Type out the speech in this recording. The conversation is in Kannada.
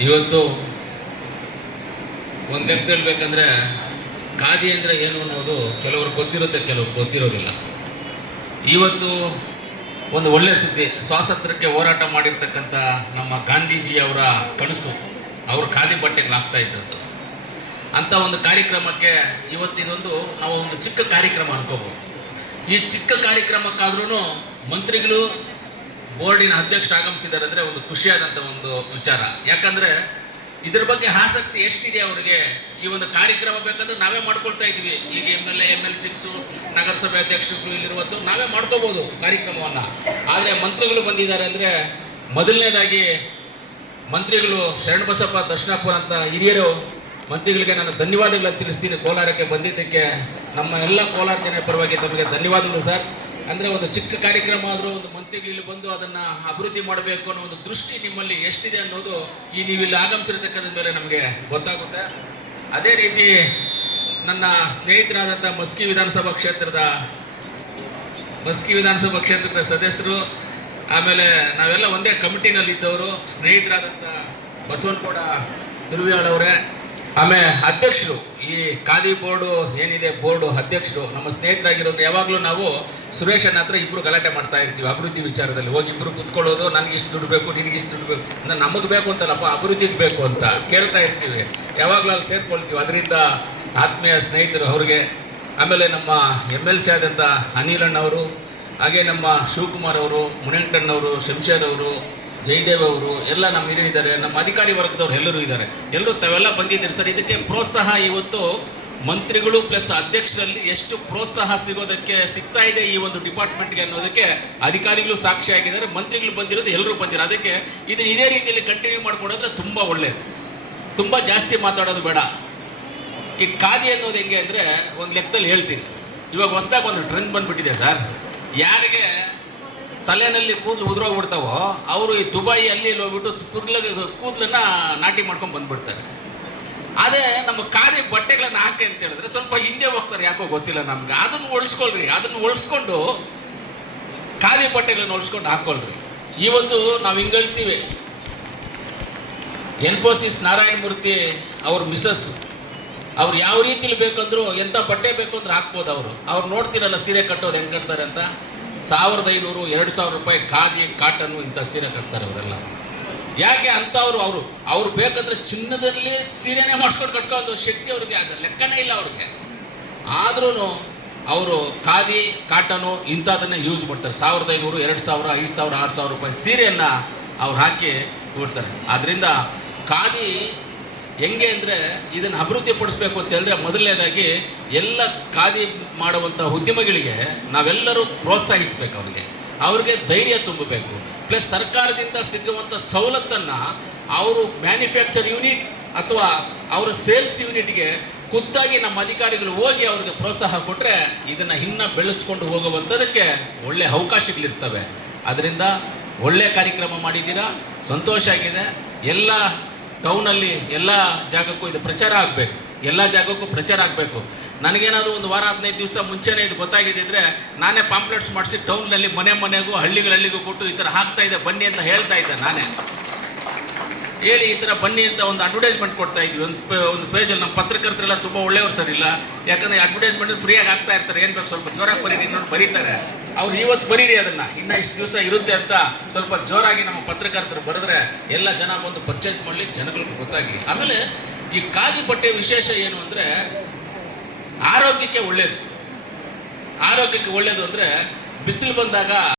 ಇವತ್ತು ಒಂದು ಲೆಕ್ಕ ಹೇಳ್ಬೇಕಂದ್ರೆ, ಖಾದಿ ಅಂದರೆ ಏನು ಅನ್ನೋದು ಕೆಲವರು ಗೊತ್ತಿರುತ್ತೆ, ಕೆಲವರು ಗೊತ್ತಿರೋದಿಲ್ಲ. ಇವತ್ತು ಒಂದು ಒಳ್ಳೆ ಸುದ್ದಿ, ಸ್ವಾತಂತ್ರ್ಯಕ್ಕೆ ಹೋರಾಟ ಮಾಡಿರ್ತಕ್ಕಂಥ ನಮ್ಮ ಗಾಂಧೀಜಿಯವರ ಕನಸು, ಅವರು ಖಾದಿ ಬಟ್ಟೆಗಳು ಹಾಕ್ತಾ ಇದ್ದದ್ದು. ಅಂಥ ಒಂದು ಕಾರ್ಯಕ್ರಮಕ್ಕೆ ಇವತ್ತಿದೊಂದು ನಾವು ಒಂದು ಚಿಕ್ಕ ಕಾರ್ಯಕ್ರಮ ಅನ್ಕೋಬೋದು. ಈ ಚಿಕ್ಕ ಕಾರ್ಯಕ್ರಮಕ್ಕಾದ್ರೂ ಮಂತ್ರಿಗಳು ಬೋರ್ಡಿನ ಅಧ್ಯಕ್ಷರು ಆಗಮಿಸಿದ್ದಾರೆ ಅಂದರೆ ಒಂದು ಖುಷಿಯಾದಂಥ ಒಂದು ವಿಚಾರ. ಯಾಕಂದರೆ ಇದ್ರ ಬಗ್ಗೆ ಆಸಕ್ತಿ ಎಷ್ಟಿದೆ ಅವರಿಗೆ? ಈ ಒಂದು ಕಾರ್ಯಕ್ರಮ ಬೇಕಂದ್ರೆ ನಾವೇ ಮಾಡ್ಕೊಳ್ತಾ ಇದ್ವಿ ಈಗ M L A M L six ನಗರಸಭೆ ಅಧ್ಯಕ್ಷರು ಇಲ್ಲಿರುವಂಥ ನಾವೇ ಮಾಡ್ಕೋಬೋದು ಕಾರ್ಯಕ್ರಮವನ್ನು. ಆದರೆ ಮಂತ್ರಿಗಳು ಬಂದಿದ್ದಾರೆ ಅಂದರೆ ಮೊದಲನೇದಾಗಿ ಮಂತ್ರಿಗಳು ಶರಣಬಸಪ್ಪ ದರ್ಶನಾಪುರ ಅಂತ ಹಿರಿಯರು ಮಂತ್ರಿಗಳಿಗೆ ನಾನು ಧನ್ಯವಾದಗಳನ್ನು ತಿಳಿಸ್ತೀನಿ. ಕೋಲಾರಕ್ಕೆ ಬಂದಿದ್ದಕ್ಕೆ ನಮ್ಮ ಎಲ್ಲ ಕೋಲಾರ ಜನರ ಪರವಾಗಿ ತಮಗೆ ಧನ್ಯವಾದಗಳು ಸರ್. ಅಂದರೆ ಒಂದು ಚಿಕ್ಕ ಕಾರ್ಯಕ್ರಮ ಆದರೂ ಒಂದು ಮಂತ್ರಿಗಳು ಇಲ್ಲಿ ಬಂದು ಅದನ್ನ ಅಭಿವೃದ್ಧಿ ಮಾಡಬೇಕು ಅನ್ನೋ ಒಂದು ದೃಷ್ಟಿ ನಿಮ್ಮಲ್ಲಿ ಎಷ್ಟಿದೆ ಅನ್ನೋದು ಈ ನೀವು ಇಲ್ಲಿ ಆಗಮಿಸಿರ್ತಕ್ಕಂಥ ಮೇಲೆ ನಮಗೆ ಗೊತ್ತಾಗುತ್ತೆ. ಅದೇ ರೀತಿ ನನ್ನ ಸ್ನೇಹಿತರಾದಂಥ ಮಸ್ಕಿ ವಿಧಾನಸಭಾ ಕ್ಷೇತ್ರದ, ಮಸ್ಕಿ ವಿಧಾನಸಭಾ ಕ್ಷೇತ್ರದ ಸದಸ್ಯರು, ಆಮೇಲೆ ನಾವೆಲ್ಲ ಒಂದೇ ಕಮಿಟಿನಲ್ಲಿ ಇದ್ದವರು ಸ್ನೇಹಿತರಾದಂಥ ಬಸವನಗೌಡ ಅವರೇ. ಆಮೇಲೆ ಅಧ್ಯಕ್ಷರು, ಈ ಖಾದಿ ಬೋರ್ಡು ಏನಿದೆ, ಬೋರ್ಡು ಅಧ್ಯಕ್ಷರು, ನಮ್ಮ ಸ್ನೇಹಿತರಾಗಿರೋದು ಯಾವಾಗಲೂ ನಾವು ಸುರೇಶ್ ಅಣ್ಣ ಹತ್ರ ಇಬ್ಬರು ಗಲಾಟೆ ಮಾಡ್ತಾ ಇರ್ತೀವಿ, ಅಭಿವೃದ್ಧಿ ವಿಚಾರದಲ್ಲಿ. ಹೋಗಿ ಇಬ್ಬರು ಕೂತ್ಕೊಳ್ಳೋದು, ನನಗೆ ಇಷ್ಟು ದುಡ್ಡು ಬೇಕು, ನಿನಗೆ ಇಷ್ಟು ದುಡ್ಡು ಬೇಕು. ಅಂದರೆ ನಮಗೆ ಬೇಕು ಅಂತಲ್ಲಪ್ಪ, ಅಭಿವೃದ್ಧಿಗೆ ಬೇಕು ಅಂತ ಕೇಳ್ತಾ ಇರ್ತೀವಿ. ಯಾವಾಗಲೂ ಅಲ್ಲಿ ಸೇರ್ಕೊಳ್ತೀವಿ. ಅದರಿಂದ ಆತ್ಮೀಯ ಸ್ನೇಹಿತರು ಅವ್ರಿಗೆ, ಆಮೇಲೆ ನಮ್ಮ ಎಂ ಎಲ್ ಸಿ ಆದಂಥ ಅನಿಲಣ್ಣವರು ಹಾಗೆ ನಮ್ಮ ಶಿವಕುಮಾರ್ ಅವರು ಮುನೇಂಟಣ್ಣವರು ಶಂಶೇರ್ ಅವರು ಜಯದೇವ್ ಅವರು ಎಲ್ಲ ನಮ್ಮ ಹಿರಿಯರಿದ್ದಾರೆ ನಮ್ಮ ಅಧಿಕಾರಿ ವರ್ಗದವ್ರು ಎಲ್ಲರೂ ಇದ್ದಾರೆ. ಎಲ್ಲರೂ ತಾವೆಲ್ಲ ಬಂದಿದ್ದೀರಿ ಸರ್. ಇದಕ್ಕೆ ಪ್ರೋತ್ಸಾಹ ಇವತ್ತು ಮಂತ್ರಿಗಳು ಪ್ಲಸ್ ಅಧ್ಯಕ್ಷರಲ್ಲಿ ಎಷ್ಟು ಪ್ರೋತ್ಸಾಹ ಸಿಗೋದಕ್ಕೆ ಸಿಗ್ತಾ ಇದೆ ಈ ಒಂದು ಡಿಪಾರ್ಟ್ಮೆಂಟ್ಗೆ ಅನ್ನೋದಕ್ಕೆ ಅಧಿಕಾರಿಗಳು ಸಾಕ್ಷಿಯಾಗಿದ್ದಾರೆ ಮಂತ್ರಿಗಳು ಬಂದಿರೋದು ಎಲ್ಲರೂ ಬಂದಿರೋ ಅದಕ್ಕೆ ಇದನ್ನ ಇದೇ ರೀತಿಯಲ್ಲಿ ಕಂಟಿನ್ಯೂ ಮಾಡ್ಕೊಂಡೋದ್ರೆ ತುಂಬ ಒಳ್ಳೆಯದು ತುಂಬ ಜಾಸ್ತಿ ಮಾತಾಡೋದು ಬೇಡ. ಈ ಖಾದಿ ಅನ್ನೋದು ಹೆಂಗೆ ಅಂದರೆ ಒಂದು ಲೆಕ್ಕದಲ್ಲಿ ಹೇಳ್ತೀನಿ. ಇವಾಗ ಹೊಸ್ದಾಗಿ ಒಂದು ಟ್ರೆಂಡ್ ಬಂದ್ಬಿಟ್ಟಿದೆ ಸರ್. ಯಾರಿಗೆ ತಲೆನಲ್ಲಿ ಕೂದಲು ಉದುರೋಗ್ಬಿಡ್ತಾವೋ, ಅವರು ಈ ದುಬಾಯಿ ಅಲ್ಲಿ ಹೋಗ್ಬಿಟ್ಟು ಕೂದಲ ಕೂದಲನ್ನ ನಾಟಿ ಮಾಡ್ಕೊಂಡು ಬಂದ್ಬಿಡ್ತಾರೆ. ಅದೇ ನಮ್ಮ ಖಾದಿ ಬಟ್ಟೆಗಳನ್ನ ಹಾಕಿ ಅಂತ ಹೇಳಿದ್ರೆ ಸ್ವಲ್ಪ ಹಿಂದೆ ಹೋಗ್ತಾರೆ, ಯಾಕೋ ಗೊತ್ತಿಲ್ಲ ನಮ್ಗೆ. ಅದನ್ನು ಉಳಿಸ್ಕೊಳ್ರಿ, ಅದನ್ನು ಉಳಿಸ್ಕೊಂಡು ಖಾದಿ ಬಟ್ಟೆಗಳನ್ನ ಉಳಿಸ್ಕೊಂಡು ಹಾಕೊಳ್ರಿ. ಇವತ್ತು ನಾವು ಹಿಂಗೆ ಹೇಳ್ತೀವಿ. ಎನ್ಫೋಸಿಸ್ ನಾರಾಯಣ ಮೂರ್ತಿ ಅವ್ರ ಮಿಸಸ್ ಅವ್ರು ಯಾವ ರೀತಿಲಿ ಬೇಕಂದ್ರು ಎಂಥ ಬಟ್ಟೆ ಬೇಕು ಅಂದ್ರೆ ಹಾಕ್ಬೋದು ಅವರು. ಅವ್ರು ನೋಡ್ತೀರಲ್ಲ ಸೀರೆ ಕಟ್ಟೋದು ಹೆಂಗೆ ಕಟ್ತಾರೆ ಅಂತ. ಸಾವಿರದ ಐನೂರು, ಎರಡು ಸಾವಿರ ರೂಪಾಯಿ ಖಾದಿ ಕಾಟನ್ನು ಇಂಥ ಸೀರೆ ಕಟ್ತಾರೆ ಅವರೆಲ್ಲ. ಯಾಕೆ ಅಂಥವ್ರು ಅವರು? ಅವ್ರು ಬೇಕಂದ್ರೆ ಚಿನ್ನದಲ್ಲಿ ಸೀರೆನೇ ಮಾಡಿಸ್ಕೊಂಡು ಕಟ್ಕೊಂಡು ಶಕ್ತಿ ಅವ್ರಿಗೆ ಆಗ ಲೆಕ್ಕನೇ ಇಲ್ಲ ಅವ್ರಿಗೆ. ಆದ್ರೂ ಅವರು ಖಾದಿ ಕಾಟನು ಇಂಥದನ್ನೇ ಯೂಸ್ ಮಾಡ್ತಾರೆ. ಸಾವಿರದ ಐನೂರು, ಎರಡು ಸಾವಿರ, ಐದು ಸಾವಿರ, ಆರು ಸಾವಿರ ರೂಪಾಯಿ ಸೀರೆಯನ್ನು ಅವ್ರು ಹಾಕಿ ಕೊಡ್ತಾರೆ ಆದ್ದರಿಂದ ಖಾದಿ ಹೆಂಗೆ ಅಂದರೆ ಇದನ್ನು ಅಭಿವೃದ್ಧಿ ಪಡಿಸ್ಬೇಕು ಅಂತ ಹೇಳಿದ್ರೆ ಮೊದಲನೇದಾಗಿ ಎಲ್ಲ ಖಾದಿ ಮಾಡುವಂಥ ಉದ್ಯಮಗಳಿಗೆ ನಾವೆಲ್ಲರೂ ಪ್ರೋತ್ಸಾಹಿಸ್ಬೇಕು ಅವ್ರಿಗೆ. ಅವ್ರಿಗೆ ಧೈರ್ಯ ತುಂಬಬೇಕು. ಪ್ಲಸ್ ಸರ್ಕಾರದಿಂದ ಸಿಗುವಂಥ ಸವಲತ್ತನ್ನು ಅವರು ಮ್ಯಾನುಫ್ಯಾಕ್ಚರ್ ಯೂನಿಟ್ ಅಥವಾ ಅವರ ಸೇಲ್ಸ್ ಯೂನಿಟ್ಗೆ ಖುದ್ದಾಗಿ ನಮ್ಮ ಅಧಿಕಾರಿಗಳು ಹೋಗಿ ಅವ್ರಿಗೆ ಪ್ರೋತ್ಸಾಹ ಕೊಟ್ಟರೆ ಇದನ್ನು ಇನ್ನೂ ಬೆಳೆಸ್ಕೊಂಡು ಹೋಗುವಂಥದಕ್ಕೆ ಒಳ್ಳೆಯ ಅವಕಾಶಗಳಿರ್ತವೆ. ಅದರಿಂದ ಒಳ್ಳೆಯ ಕಾರ್ಯಕ್ರಮ ಮಾಡಿದ್ದೀರಾ? ಸಂತೋಷ ಆಗಿದೆ. ಎಲ್ಲ ಟೌನಲ್ಲಿ ಎಲ್ಲ ಜಾಗಕ್ಕೂ ಇದು ಪ್ರಚಾರ ಆಗಬೇಕು. ಎಲ್ಲ ಜಾಗಕ್ಕೂ ಪ್ರಚಾರ ಆಗಬೇಕು. ನನಗೇನಾದರೂ ಒಂದು ವಾರ ಹದಿನೈದು ದಿವಸ ಮುಂಚೆನೇ ಇದು ಗೊತ್ತಾಗಿದ್ದಿದ್ರೆ ನಾನೇ ಪಾಂಪ್ಲೆಟ್ಸ್ ಮಾಡಿಸಿ ಟೌನ್ನಲ್ಲಿ ಮನೆ ಮನೆಗೂ ಹಳ್ಳಿಗಳಲ್ಲಿಗೂ ಕೊಟ್ಟು ಈ ಥರ ಹಾಕ್ತಾ ಇದೆ ಬನ್ನಿ ಅಂತ ಹೇಳ್ತಾ ಇದ್ದೆ ನಾನೇ. ಹೇಳಿ ಈ ಥರ ಬನ್ನಿ ಅಂತ ಒಂದು ಅಡ್ವರ್ಟೈಸ್ಮೆಂಟ್ ಕೊಡ್ತಾ ಇದ್ವಿ. ಒಂದು ಒಂದು ಪೇಜಲ್ಲಿ ನಮ್ಮ ಪತ್ರಕರ್ತರೆಲ್ಲ ತುಂಬ ಒಳ್ಳೆಯವರು ಸರ್ ಇಲ್ಲ. ಯಾಕಂದರೆ ಅಡ್ವರ್ಟೈಸ್ಮೆಂಟ್ ಫ್ರೀಯಾಗಿ ಆಗ್ತಾ ಇರ್ತಾರೆ. ಏನು ಬೇಕು ಸ್ವಲ್ಪ ಜೋರಾಗಿ ಬರೀರಿ ನೋಡಿ ಬರೀತಾರೆ. ಅವ್ರು ಇವತ್ತು ಬರೀರಿ ಅದನ್ನು. ಇನ್ನೂ ಇಷ್ಟು ದಿವಸ ಇರುತ್ತೆ ಅಂತ ಸ್ವಲ್ಪ ಜೋರಾಗಿ ನಮ್ಮ ಪತ್ರಕರ್ತರು ಬರೆದ್ರೆ ಎಲ್ಲ ಜನ ಬಂದು ಪರ್ಚೇಸ್ ಮಾಡಲಿಕ್ಕೆ ಜನಗಳಿಗೆ ಗೊತ್ತಾಗಲಿ ಆಮೇಲೆ ಈ ಖಾದಿ ಬಟ್ಟೆ ವಿಶೇಷ ಏನು ಅಂದರೆ ಆರೋಗ್ಯಕ್ಕೆ ಒಳ್ಳೆಯದು ಆರೋಗ್ಯಕ್ಕೆ ಒಳ್ಳೆಯದು ಅಂದರೆ ಬಿಸಿಲು ಬಂದಾಗ